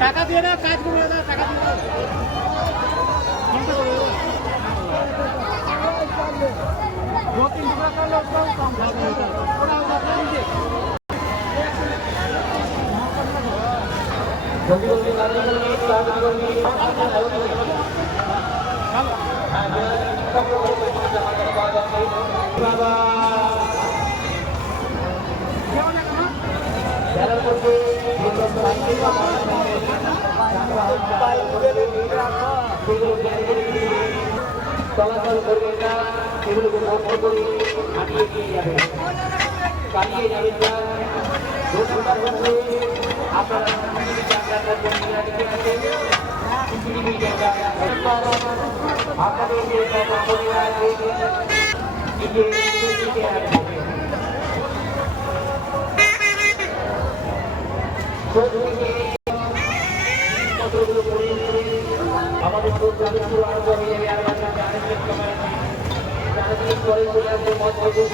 টাকা দিয়ে না কাজ করে না টাকা দিয়ে চলাচল করবেন না, সেগুলোকে লক্ষ্য করে হাঁটিয়ে নিয়ে যাবেন, চালিয়ে যাবেন না। আপনারা আপনাদের আমাদের শুরু আরম্ভ হয়ে যাবে। করে চলে আসবে মধ্যা করে